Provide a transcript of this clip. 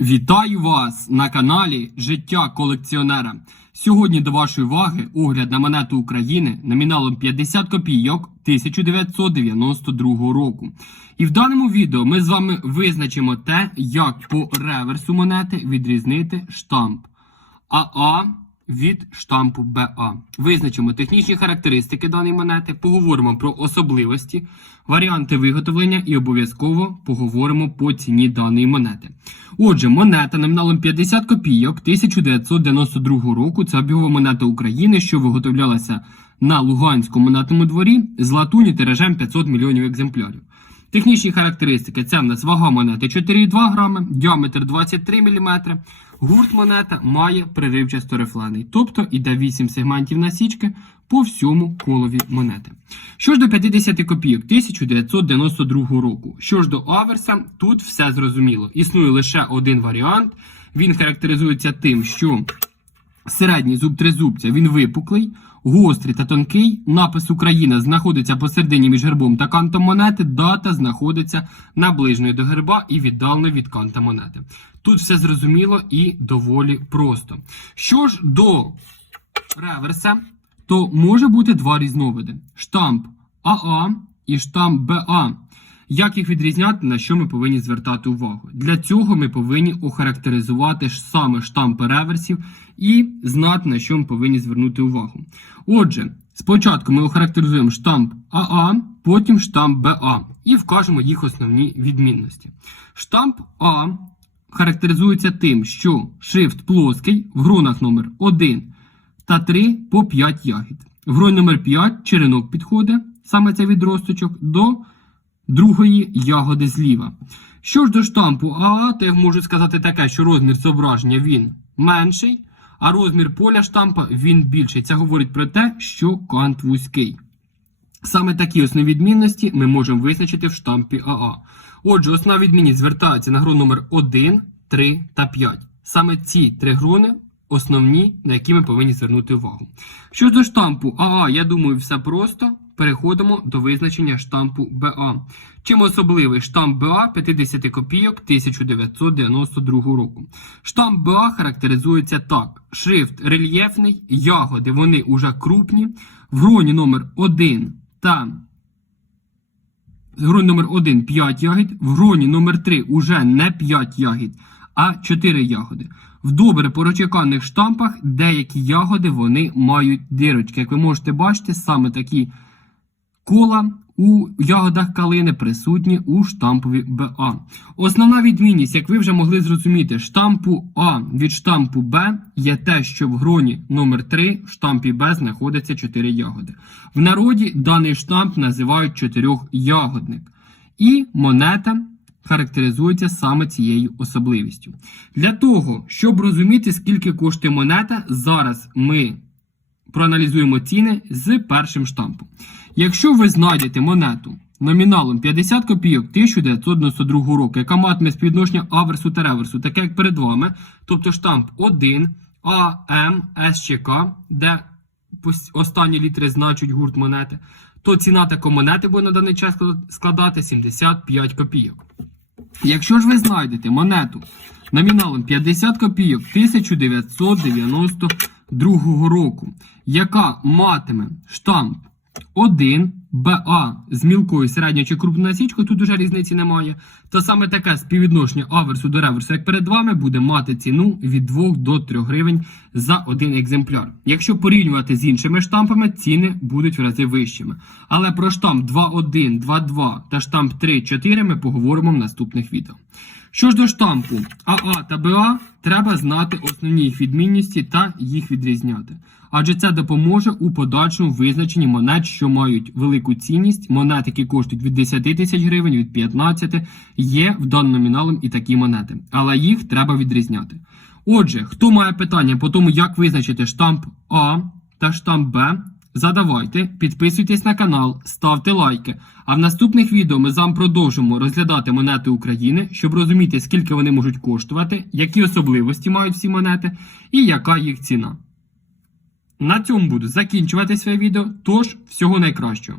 Вітаю вас на каналі Життя колекціонера. Сьогодні до вашої уваги огляд на монету України номіналом 50 копійок 1992 року. І в даному відео ми з вами визначимо те, як по реверсу монети відрізнити штамп АА від штампу БА. Визначимо технічні характеристики даної монети, поговоримо про особливості, варіанти виготовлення і обов'язково поговоримо по ціні даної монети. Отже, монета номіналом 50 копійок 1992 року. Це обігова монета України, що виготовлялася на Луганському монетному дворі з латуні тиражем 500 мільйонів екземплярів. Технічні характеристики це в нас вага монети 4,2 грами, діаметр 23 мм. Гурт монета має приривчасто рифлений, тобто іде 8 сегментів насічки по всьому колові монети. Що ж до 50 копійок 1992 року. Що ж до аверса, тут все зрозуміло. Існує лише один варіант. Він характеризується тим, що Середній зуб тризубця він випуклий, гострий та тонкий. Напис Україна знаходиться посередині між гербом та кантом монети. Дата знаходиться наближеною до герба і віддалено від канта монети. Тут все зрозуміло і доволі просто. Що ж до реверса, то може бути два різновиди: штамп АА і штамп БА. Як їх відрізняти, на що ми повинні звертати увагу? Для цього ми повинні охарактеризувати саме штампи реверсів і знати, на що ми повинні звернути увагу. Отже, спочатку ми охарактеризуємо штамп АА, потім штамп БА і вкажемо їх основні відмінності. Штамп А характеризується тим, що шрифт плоский в гронах номер 1 та 3 по 5 ягід. В грон номер 5 черенок підходить, саме цей відросточок, до другої ягоди зліва. Що ж до штампу АА, то я можу сказати таке, що розмір зображення він менший, а розмір поля штампа він більший. Це говорить про те, що кант вузький. Саме такі основні відмінності ми можемо визначити в штампі АА. Отже, основна відмінність звертається на гру номер 1, 3 та 5. Саме ці три грони основні, на які ми повинні звернути увагу. Що ж до штампу АА, я думаю, все просто. Переходимо до визначення штампу БА. Чим особливий штамп БА 50 копійок 1992 року. Штамп БА характеризується так: шрифт рельєфний, ягоди вони уже крупні. В гроні номер 1 та в номер 1 5 ягід, в гроні номер 3 уже не 5 ягід, а 4 ягоди. В добре порочеканих штампах деякі ягоди вони мають дирочки. Як ви можете бачити, саме такі кола у ягодах калини присутні у штампові БА. Основна відмінність, як ви вже могли зрозуміти, штампу А від штампу Б є те, що в гроні номер 3 в штампі Б знаходиться 4 ягоди. В народі даний штамп називають чотирьохягодник. І монета характеризується саме цією особливістю. Для того, щоб розуміти, скільки коштує монета, зараз ми проаналізуємо ціни з першим штампом. Якщо ви знайдете монету номіналом 50 копійок 1992 року, яка матиме співвідношення аверсу та реверсу, таке як перед вами, тобто штамп 1, АМ, СЧК, де останні літери значать гурт монети, то ціна такої монети буде на даний час складати 75 копійок. Якщо ж ви знайдете монету номіналом 50 копійок 1992 року, яка матиме штамп 1 БА з мілкою середньою чи крупною насічкою, тут уже різниці немає, то саме таке співвідношення аверсу до реверсу, як перед вами, буде мати ціну від 2 до 3 гривень за один екземпляр. Якщо порівнювати з іншими штампами, ціни будуть в рази вищими. Але про штамп 2.1, 2.2 та штамп 3.4 ми поговоримо в наступних відео. Що ж до штампу АА та БА, треба знати основні їх відмінності та їх відрізняти. Адже це допоможе у подальшому визначенні монет, що мають велику цінність. Монет, які коштують від 10 тисяч гривень, від 15, є в даному номіналом і такі монети. Але їх треба відрізняти. Отже, хто має питання по тому, як визначити штамп А та штамп Б, задавайте, підписуйтесь на канал, ставте лайки. А в наступних відео ми з вами продовжимо розглядати монети України, щоб розуміти, скільки вони можуть коштувати, які особливості мають всі монети і яка їх ціна. На цьому буду закінчувати своє відео. Тож, всього найкращого.